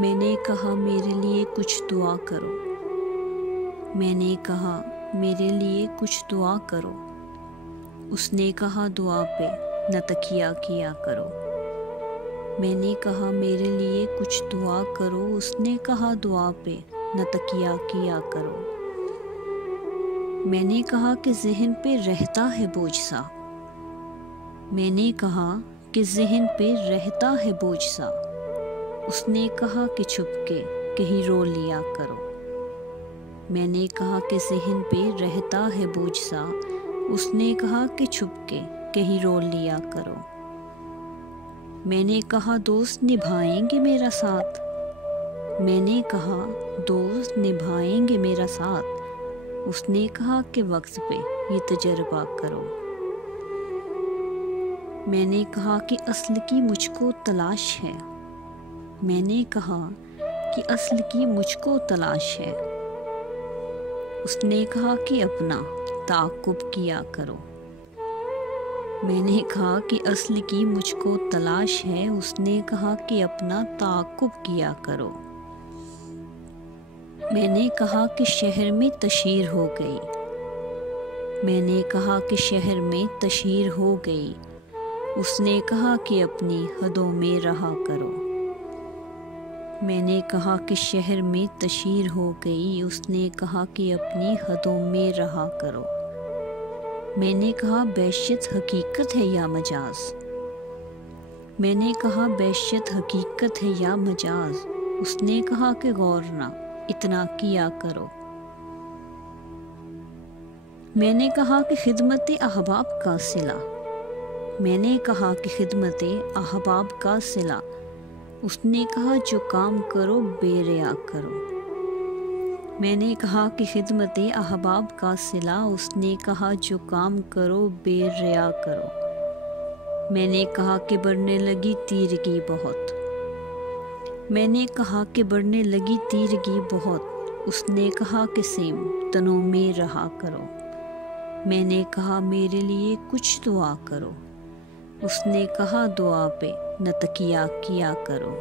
میں نے کہا میرے لیے کچھ دعا کرو، میں نے کہا میرے لیے کچھ دعا کرو، اس نے کہا دعا پہ نہ تکیہ کیا کرو۔ میں نے کہا میرے لیے کچھ دعا کرو، اس نے کہا دعا پہ نہ تکیہ کیا کرو۔ میں نے کہا کہ ذہن پہ رہتا ہے بوجھ سا، میں نے کہا کہ ذہن پہ رہتا ہے بوجھ سا، اس نے کہا کہ چھپ کے کہیں رو لیا کرو۔ میں نے کہا کہ ذہن پہ رہتا ہے بوجھ سا، اس نے کہا کہ چھپ کے کہیں رو لیا کرو۔ میں نے کہا دوست نبھائیں گے میرا ساتھ، میں نے کہا دوست نبھائیں گے میرا ساتھ، اس نے کہا کہ وقت پہ یہ تجربہ کرو۔ میں نے کہا کہ اصل کی مجھ کو تلاش ہے، میں نے کہا کہ اصل کی مجھ کو تلاش ہے، اس نے کہا کہ اپنا تعاقب کیا کرو۔ میں نے کہا کہ اصل کی مجھ کو تلاش ہے، اس نے کہا کہ اپنا تعاقب کیا کرو۔ میں نے کہا کہ شہر میں تشہیر ہو گئی، میں نے کہا کہ شہر میں تشہیر ہو گئی، اس نے کہا کہ اپنی حدوں میں رہا کرو۔ میں نے کہا کہ شہر میں تشہیر ہو گئی، اس نے کہا کہ اپنی حدوں میں رہا کرو۔ میں نے کہا وحشت حقیقت ہے یا مجاز، میں نے کہا وحشت حقیقت ہے یا مجاز، اس نے کہا کہ غور نہ اتنا کیا کرو۔ میں نے کہا کہ خدمت احباب کا صلہ، میں نے کہا کہ خدمت احباب کا صلہ، اس نے کہا جو کام کرو بے ریا کرو۔ میں نے کہا کہ خدمت احباب کا صلہ، اس نے کہا جو کام کرو بے ریا کرو۔ میں نے کہا کہ بڑھنے لگی تیرگی بہت، میں نے کہا کہ بڑھنے لگی تیرگی بہت، اس نے کہا کہ سیم تنوں میں رہا کرو۔ میں نے کہا میرے لیے کچھ دعا کرو، اس نے کہا دعا پہ نہ تکیہ کیا کرو۔